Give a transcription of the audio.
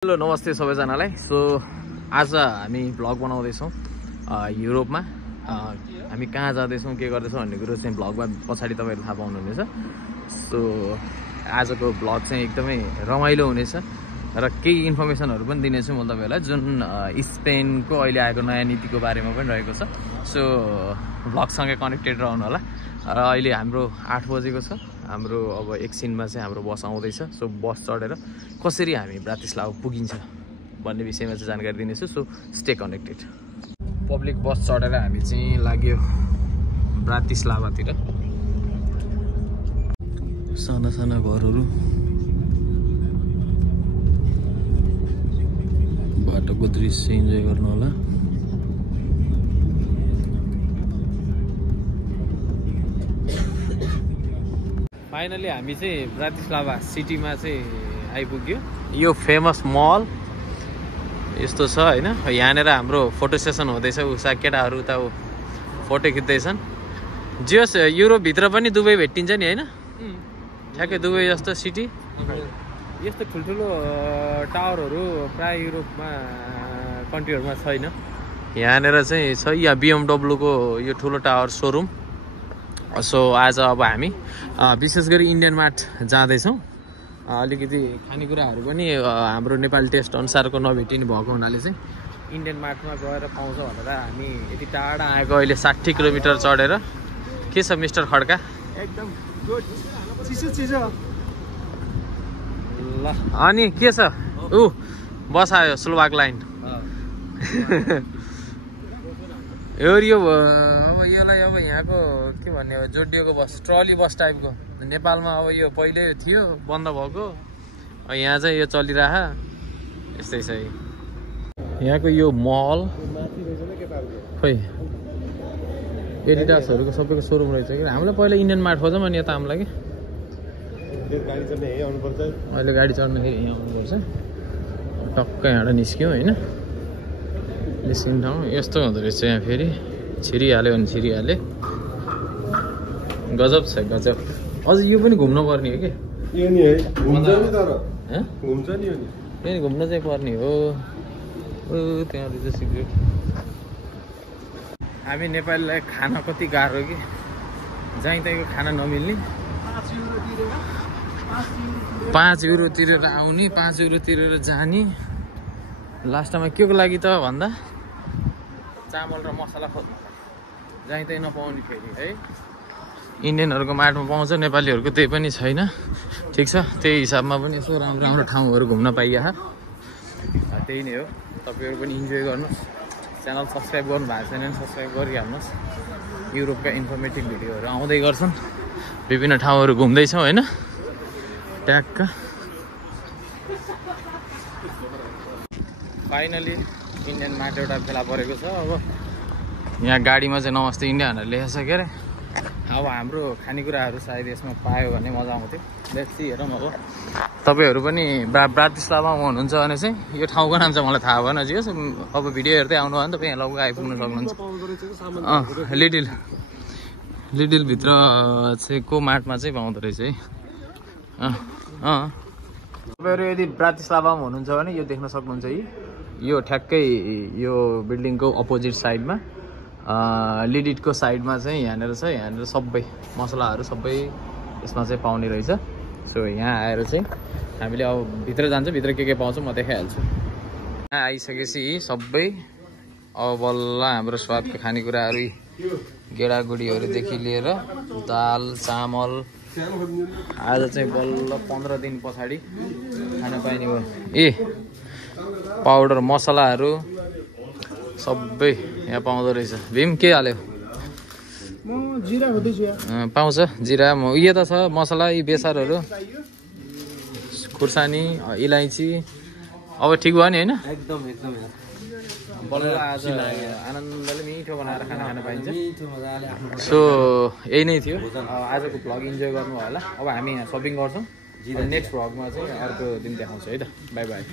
Hello नमस्ते सबैजनालाई। So आज हामी भ्लग बनाउँदैछौँ युरोपमा। हामी कहाँ जाँदैछौँ के गर्दैछौँ भन्ने कुरो चाहिँ भ्लगमा पछाडि तपाईँहरू थाहा पाउनुहुनेछ। सो आजको भ्लग चाहिँ एकदमै रमाइलो हुनेछ र केही इन्फर्मेसनहरू पनि दिनेछु म तपाईँहरूलाई, जुन स्पेनको अहिले आएको नयाँ नीतिको बारेमा पनि रहेको छ। सो भ्लगसँगै कनेक्टेड रहनु होला। र अहिले हाम्रो 8 बजेको छ। हाम्रो अब एकछिनमा चाहिँ हाम्रो बस आउँदैछ। सो बस चढेर कसरी हामी ब्रातिस्लावा पुगिन्छ भन्ने विषयमा चाहिँ जानकारी दिनेछु। So stay connected. पब्लिक बस चढेर हामी चाहिँ लाग्यो ब्रातिस्लावातिर। साना साना घरहरू, बाटोको दृश्य इन्जोय गर्नु होला। फाइनली हामी चाहिँ ब्रातिस्लावा सिटीमा चाहिँ आइपुग्यो। यो फेमस मल यस्तो छ हैन। यहाँनिर हाम्रो फोटो सेसन हुँदैछ। उसा केटाहरू उता फोटो खिच्दैछन्। जियोस् युरोपभित्र पनि दुबई भेटिन्छ नि हैन? ठ्याक्कै दुबई जस्तो सिटी। यस्तो ठुल्ठुलो टावरहरू प्राय युरोपमा कन्ट्रीहरूमा छैन। यहाँनिर चाहिँ छ या BMW को यो ठुलो टावर सोरुम। सो आज अब हामी विशेष गरी इन्डियन मार्ट जाँदैछौँ। अलिकति खानेकुराहरू पनि हाम्रो नेपाली टेस्ट अनुसारको नभेटिने भएको हुनाले चाहिँ इन्डियन मार्टमा गएर पाउँछ भनेर हामी यति टाढा आएको। अहिले 60 किलोमिटर चढेर। के छ मिस्टर खड्का? एकदम गुड। चिसो ल अनि के छ? बस आयो स्लोभाक लाइन। यो अब यसलाई अब यहाँको के भन्ने हो, जोडिएको बस, ट्रली बस टाइपको। नेपालमा अब यो पहिले थियो बन्द भएको, यहाँ चाहिँ यो चलिरह यस्तै छ। यहाँको यो मल खोइ एडिडासहरूको सबैको सोरुम रहेछ कि। हामीलाई पहिला इन्डियन मार्ट खोजौँ अनि यता हामीलाई कि अहिले गाडी चढ्दाखेरि यहाँ आउनुपर्छ। टक्कै यहाँबाट निस्क्यौँ होइन। निस्किने ठाउँ यस्तो हुँदो रहेछ। यहाँ फेरि छिरिहाल्यो भने छिरिहाल्यो। गजब छ गजब। अझ यो पनि घुम्नु पर्ने हो कि? यो नि है, घुम्छ नि तर घुम्छ नि यो नि। फेरि घुम्न चाहिँ पर्ने हो। त्यहाँ रहेछ सिक्रेट। हामी नेपालीलाई खाना कति गाह्रो कि, जहीँ तहीँको खाना नमिल्ने। 5 युरो तिरेर आउने, 5 युरो तिरेर जाने। लास्टमा के को लागि त भन्दा चामल र मसला खोज्नु, जहीँ तहीँ नपाउने फेरि है। इन्डियनहरूको मार्टमा पाउँछ, नेपालीहरूको त्यही पनि छैन। ठिक छ, त्यही हिसाबमा पनि यसो राम्रो राम्रो ठाउँहरू घुम्न पाइया। त्यही नै हो। तपाईँहरू पनि इन्जोय गर्नुहोस्। च्यानल सब्सक्राइब गर्नु भएको छैन भने सब्सक्राइब गरिहाल्नुहोस्। युरोपका इन्फर्मेटिभ भिडियोहरू आउँदै गर्छन्। विभिन्न ठाउँहरू घुम्दैछौँ होइन ट्याक्क। फाइनली इन्डियन मार्ट एउटा फेला परेको छ। अब यहाँ गाडीमा चाहिँ नमस्ते इन्डिया भनेर लेखेको छ के अरे। अब हाम्रो खानेकुराहरू सायद यसमा पायो भने मजा आउँथ्यो। लेट्स सी, हेरौँ। अब तपाईँहरू पनि ब्रातिस्लावामा हुनुहुन्छ भने चाहिँ यो ठाउँको नाम चाहिँ मलाई थाहा भएन। जियोस् अब भिडियो हेर्दै आउनु भयो भने तपाईँ यहाँ लगभग आइपुग्नु सक्नुहुन्छ। लिडिलभित्र चाहिँ को मार्टमा चाहिँ पाउँदो रहेछ है। तपाईँहरू यदि ब्रातिस्लावामा हुनुहुन्छ भने यो देख्न सक्नुहुन्छ। यो ठ्याक्कै यो बिल्डिङको अपोजिट साइडमा लिडिटको साइडमा चाहिँ यहाँनिर छ। यहाँनिर सबै मसलाहरू सबै यसमा चाहिँ पाउने रहेछ। सो यहाँ आएर चाहिँ हामीले अब भित्र जान्छ, भित्र के पाउँछ म देखाइहाल्छु। यहाँ आइसकेपछि सबै अब बल्ल हाम्रो स्वादको खानेकुराहरू, गेडागुडीहरूदेखि लिएर दाल चामल आज चाहिँ बल्ल 15 दिन पछाडि खान पाइने भयो। पाउडर मसलाहरू सबै यहाँ पाउँदो रहेछ। भीम के हाल्यो? म जिरा खोज्दैछु यहाँ। पाउँछ जिरा, उयो त छ मसला, यी बेसारहरू, खुर्सानी, इलाइची। अब ठिक भयो नि होइन? एकदम एकदम बल्ल आज आनन्दले मिठो बनाएर खाना खान पाइन्छ। सो यही नै थियो आजको भ्लग। इन्जोय गर्नु होला। अब हामी यहाँ सपिङ गर्छौँ। नेक्स्ट भ्लगमा चाहिँ अर्को दिन देखाउँछु है त। By by.